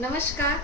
नमस्कार,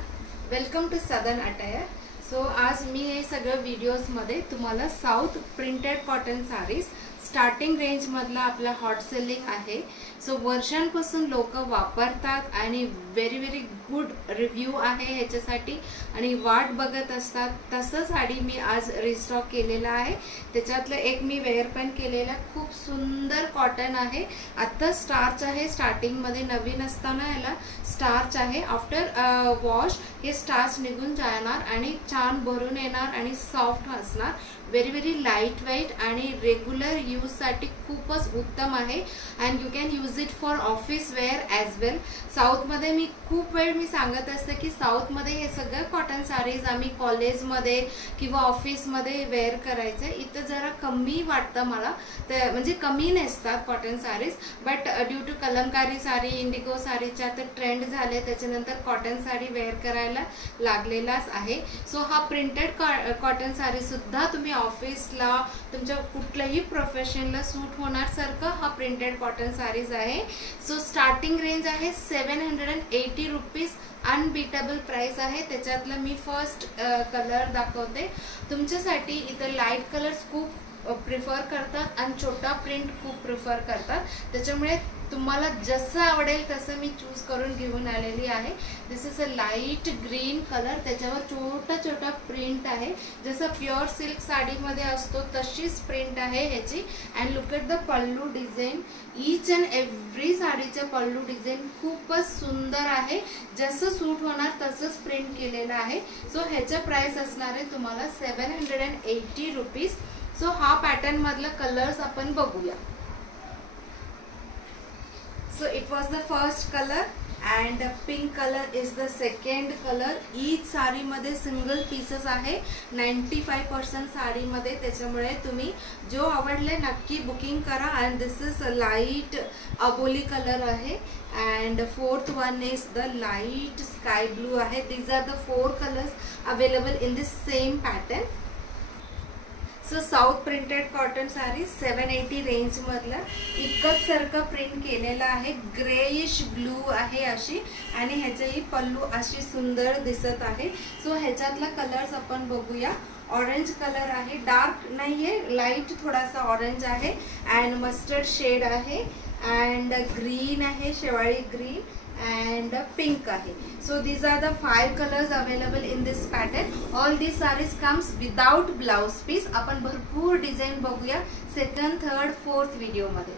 welcome to southern attire. So आज मी हे सगळं व्हिडिओज मध्ये तुम्हाला south printed cotton saris starting range मधला आपला हॉट सेलिंग आहे। सो वर्षांपासून लोक वापरतात आणि व्हेरी गुड रिव्ह्यू आहे ह्याच्यासाठी आणि वाट बघत असतात। तसं साडी मी आज रिस्टॉक केलेला आहे। त्याच्यातलं एक मी वेअर पण केलेला, खूप सुंदर कॉटन आहे। आता स्टार्च आहे, स्टार्टिंग मध्ये नवीन असताना याला स्टार्च आहे। आफ्टर वॉश हे स्टार्च निघून जाणार आणि छान भरून येणार आणि सॉफ्ट असणार। व्हेरी लाइट वेट आणि रेग्युलर यूज साठी खूपच उत्तम आहे। And you can use it for office wear as well. South मध्ये मी खूप वेळ सांगत असते की साऊथ मध्ये हे सगळं कॉटन साडीज आम्ही कॉलेजमध्ये किंवा ऑफिसमध्ये वेअर करायचं। इथं जरा कमी वाटतं मला, म्हणजे कमी नसतात cotton saris, but due to Kalamkari sari, indigo साडीच्या तर ट्रेंड झाले, त्याच्यानंतर कॉटन साडी वेअर करायला लागलेलाच आहे। सो हा प्रिंटेड कॉटन साडी सुद्धा तुम्ही ऑफिसला, तुमच्या कुठल्याही प्रोफेशनला सूट होणार सारखं हा प्रिंटेड कॉटन साडीज आहे। सो स्टार्टिंग रेंज आहे 780 रुपीज, अनबीटेबल प्राइस आहे। त्याच्यातलं मी फर्स्ट कलर दाखवते तुमच्यासाठी। इथं लाईट कलर्स खूप प्रिफर करतात आणि छोटा प्रिंट खूप प्रिफर करतात, त्याच्यामुळे तुम्हाला जसं आवडेल तसं मी चूज करून घेऊन आलेली आहे। This is a light green colour, त्याच्यावर छोटा प्रिंट आहे, जसं प्युअर सिल्क साडीमध्ये असतो तशीच प्रिंट आहे ह्याची। And look at the pallu design, each and every साडीचं पल्लू डिझाईन खूपच सुंदर आहे, जसं सूट होणार तसंच प्रिंट केलेलं आहे। सो ह्याचं प्राइस असणार आहे तुम्हाला 780 रुपीज। सो हा पॅटर्न मधला कलर्स आपण बघूया। So it was the first color and pink color is the second color। each sari मध्ये सिंगल पीसेस आहे 95% साडी मध्ये, त्याच्यामुळे तुम्ही जो आवडले नक्की बुकिंग करा। and this is a light Aboli colour आहे and fourth one is the light sky blue आहे। these are the 4 colors available in this same pattern। So south printed cotton sari 780 range मधला इतकंच सारखं प्रिंट केलेला आहे। Greyish blue आहे अशी आणि ह्याचेही पल्लू अशी सुंदर दिसत आहे। सो ह्याच्यातला कलर्स आपण बघूया। ऑरेंज कलर आहे, डार्क नाहीये, लाइट थोडासा ऑरेंज आहे अँड मस्टर्ड शेड आहे अँड ग्रीन आहे, शेवाळी ग्रीन and pink आहे। so these are the 5 colors available in this pattern। all these sarees comes without blouse piece। आपण भरपूर डिझाइन बघूया सेकंड, थर्ड, फोर्थ व्हिडिओ मध्ये।